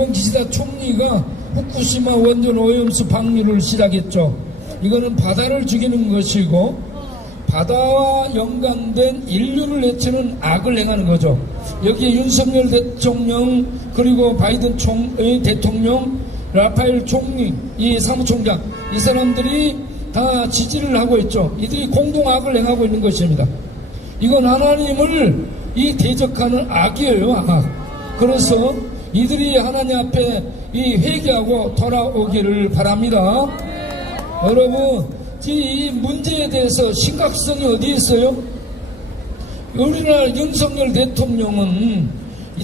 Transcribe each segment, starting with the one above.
일본 기시다 총리가 후쿠시마 원전 오염수 방류를 시작했죠. 이거는 바다를 죽이는 것이고 바다와 연관된 인류를 해치는 악을 행하는 거죠. 여기에 윤석열 대통령 그리고 바이든 대통령, 라파엘 총리, 이 사무총장, 이 사람들이 다 지지를 하고 있죠. 이들이 공동악을 행하고 있는 것입니다. 이건 하나님을 대적하는 악이에요, 악. 그래서 이들이 하나님 앞에 회개하고 돌아오기를 바랍니다. 여러분, 이 문제에 대해서 심각성이 어디 있어요? 우리나라 윤석열 대통령은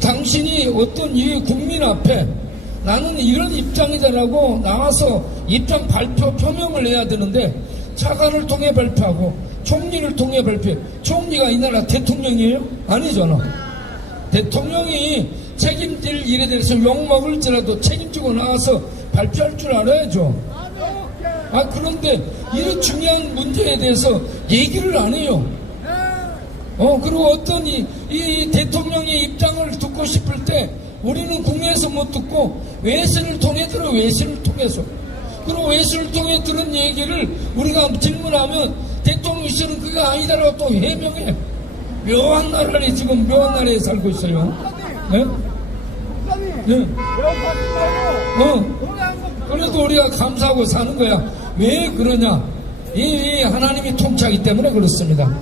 당신이 어떤 이 국민 앞에 나는 이런 입장이다라고 나와서 입장 발표 표명을 해야 되는데 차관을 통해 발표하고 총리를 통해 발표해. 총리가 이 나라 대통령이에요? 아니잖아. 대통령이 책임질 일에 대해서 욕먹을지라도 책임지고 나와서 발표할 줄 알아야죠. 그런데 이런 중요한 문제에 대해서 얘기를 안 해요. 그리고 어떤 이 대통령의 입장을 듣고 싶을 때 우리는 국내에서 못 듣고 외신을 통해 들어, 외신을 통해서. 그리고 외신을 통해 들은 얘기를 우리가 질문하면 대통령실은 그게 아니다라고 또 해명해. 묘한 나라에 지금 묘한 나라에 살고 있어요. 네? 네. 그래도 우리가 감사하고 사는 거야. 왜 그러냐? 이 하나님이 통치하기 때문에 그렇습니다.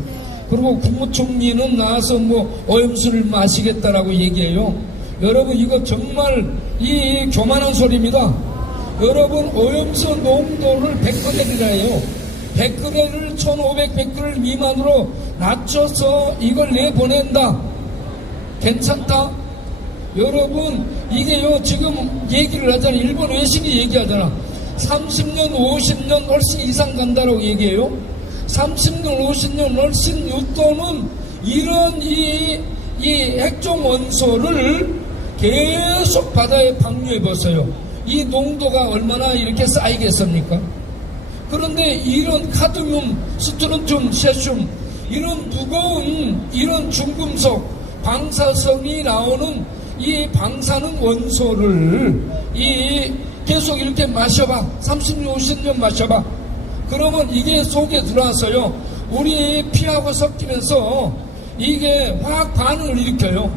그리고 국무총리는 나와서 오염수를 마시겠다라고 얘기해요. 여러분, 이거 정말 교만한 소리입니다. 여러분, 오염수 농도를 100g이라 해요. 100g을 1500 미만으로 낮춰서 이걸 내보낸다. 괜찮다? 여러분, 이게요, 지금 얘기를 하잖아. 일본 외신이 얘기하잖아. 30년, 50년 훨씬 이상 간다라고 얘기해요. 30년, 50년 훨씬 또는 이런 이 핵종 원소를 계속 바다에 방류해 보세요. 이 농도가 얼마나 이렇게 쌓이겠습니까? 그런데 이런 카드뮴, 스트론튬, 세슘, 이런 무거운 이런 중금속, 방사성이 나오는 이 방사능 원소를 계속 이렇게 마셔봐. 30년, 50년 마셔봐. 그러면 이게 속에 들어와서요, 우리 피하고 섞이면서 이게 화학 반응을 일으켜요.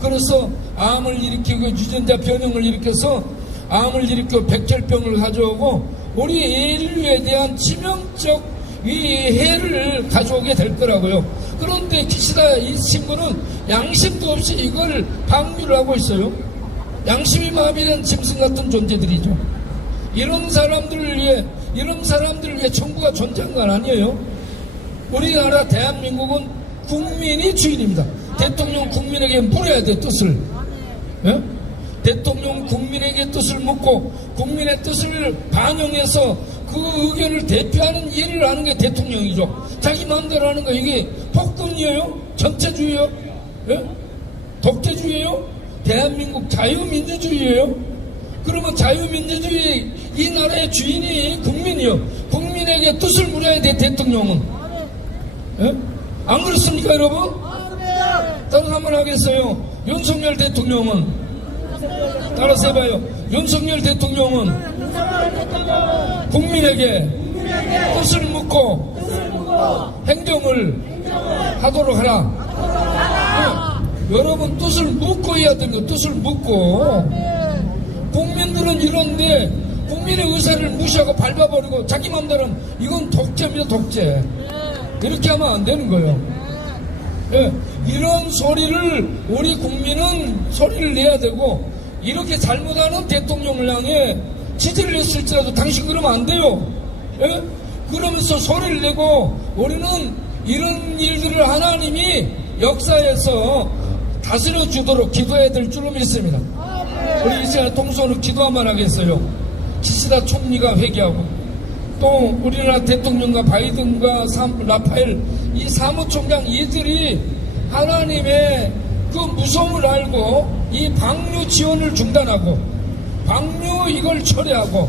그래서 암을 일으키고 유전자 변형을 일으켜서 암을 일으키고 백혈병을 가져오고 우리 인류에 대한 치명적 해를 가져오게 될 거라고요. 그런데 기시다 이 친구는 양심도 없이 이걸 방류를 하고 있어요. 양심이 마비된 짐승 같은 존재들이죠. 이런 사람들을 위해 정부가 존재한 건 아니에요. 우리나라 대한민국은 국민이 주인입니다. 대통령 국민에게 물어야 돼, 뜻을. 예? 대통령 국민에게 뜻을 묻고 국민의 뜻을 반영해서 그 의견을 대표하는 일을 하는 게 대통령이죠. 자기 마음대로 하는 거 이게 폭군이에요? 전체주의예요? 예? 독재주의예요? 대한민국 자유민주주의예요? 그러면 자유민주주의 이 나라의 주인이 국민이요. 국민에게 뜻을 물어야 돼, 대통령은. 예? 안 그렇습니까, 여러분? 따라서 한번 하겠어요. 윤석열 대통령은, 따라서 해봐요. 윤석열 대통령은 국민에게 뜻을 묻고 행정을 하도록 하라. 여러분, 뜻을 묻고 해야 되는 거, 뜻을 묻고. 국민들은 이런데 국민의 의사를 무시하고 밟아버리고 자기 맘대로 하면 이건 독재입니다, 독재. 이렇게 하면 안 되는 거예요. 예, 이런 소리를 우리 국민은 소리를 내야 되고, 이렇게 잘못하는 대통령을 향해 지지를 했을지라도 당신 그러면 안 돼요. 예? 그러면서 소리를 내고 우리는 이런 일들을 하나님이 역사에서 다스려 주도록 기도해야 될 줄로 믿습니다. 우리 이 시간 통성으로 기도 한번 하겠어요. 기시다 총리가 회개하고 또 우리나라 대통령과 바이든과 라파엘 이 사무총장 이들이 하나님의 그 무서움을 알고 이 방류 지원을 중단하고 방류 이걸 철회하고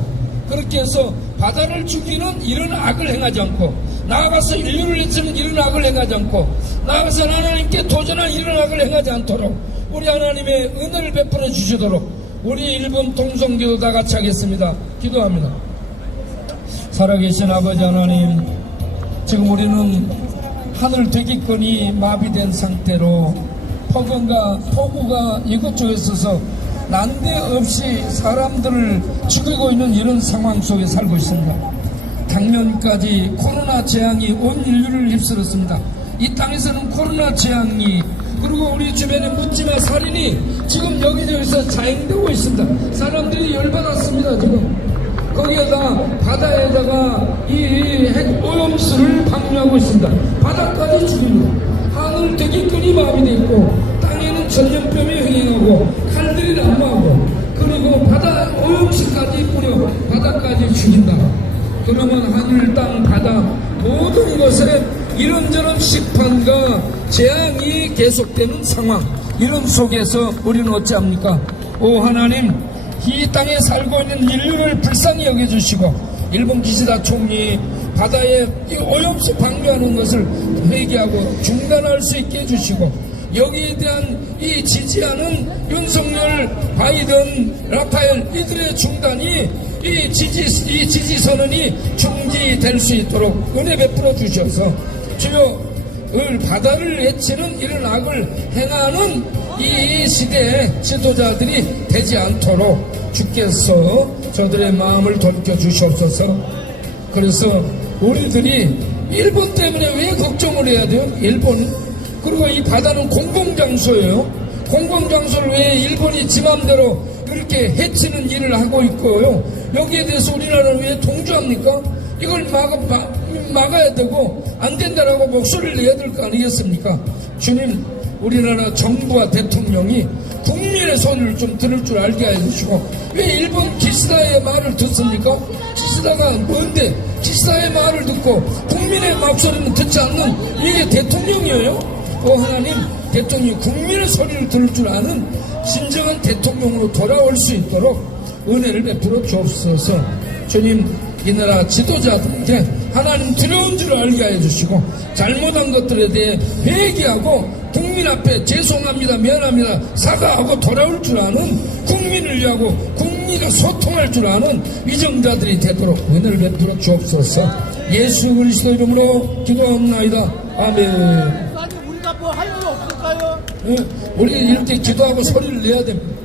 그렇게 해서 바다를 죽이는 이런 악을 행하지 않고 나아가서 인류를 해치는 이런 악을 행하지 않고 나아가서 하나님께 도전한 이런 악을 행하지 않도록 우리 하나님의 은혜를 베풀어 주시도록 우리 일본 통성기도 다 같이 하겠습니다. 기도합니다. 살아계신 아버지 하나님, 지금 우리는 하늘 대기권이 마비된 상태로 폭우가 이곳저곳에 있어서 난데없이 사람들을 죽이고 있는 이런 상황 속에 살고 있습니다. 작년까지 코로나 재앙이 온 인류를 휩쓸었습니다. 이 땅에서는 코로나 재앙이, 그리고 우리 주변에 묻지마 살인이 지금 여기저기서 자행되고 있습니다. 사람들이 열받았습니다. 지금 거기에다 바다에다가 이 핵 오염수를 방류하고 있습니다. 바다까지 죽입니다. 하늘 대기권이 마비되어 있고 땅에는 전염병이 횡행하고 칼들이 난무하고, 그리고 바다 오염수까지 뿌려 바다까지 죽인다. 그러면 하늘, 땅, 바다 모든 것에 이런저런 심판과 재앙이 계속되는 상황, 이런 속에서 우리는 어찌합니까? 오 하나님, 이 땅에 살고 있는 인류를 불쌍히 여겨주시고 일본 기시다 총리 바다에 이 오염수 방류하는 것을 회개하고 중단할 수 있게 해주시고, 여기에 대한 이 지지하는 윤석열, 바이든, 라파엘 이들의 중단이 이 지지선언이 중지될 수 있도록 은혜 베풀어 주셔서 주여 바다를 해치는 이런 악을 행하는 이 시대의 지도자들이 되지 않도록 주께서 저들의 마음을 돌켜 주시옵소서. 그래서 우리들이 일본 때문에 왜 걱정을 해야 돼요? 일본, 그리고 이 바다는 공공장소예요. 공공장소를 왜 일본이 지 맘대로 이렇게 해치는 일을 하고 있고요. 여기에 대해서 우리나라는 왜 동조합니까? 이걸 막아야 되고 안 된다라고 목소리를 내야 될 거 아니겠습니까? 주님, 우리나라 정부와 대통령이 국민의 소리를 좀 들을 줄 알게 해주시고, 왜 일본 기시다의 말을 듣습니까? 기시다가 뭔데 기시다의 말을 듣고 국민의 목소리는 듣지 않는 이게 대통령이에요? 하나님, 대통령이 국민의 소리를 들을 줄 아는 진정한 대통령으로 돌아올 수 있도록 은혜를 베풀어 주옵소서. 주님, 이 나라 지도자들에게 하나님 두려운 줄 알게 해주시고 잘못한 것들에 대해 회개하고 국민 앞에 죄송합니다, 미안합니다, 사과하고 돌아올 줄 아는, 국민을 위하고 국민과 소통할 줄 아는 위정자들이 되도록 은혜를 베풀어 주옵소서. 예수 그리스도 이름으로 기도합나이다. 아멘. 우리가 뭐 할 일 없을까요? 우리 이렇게 기도하고 소리를 내야 됩니다.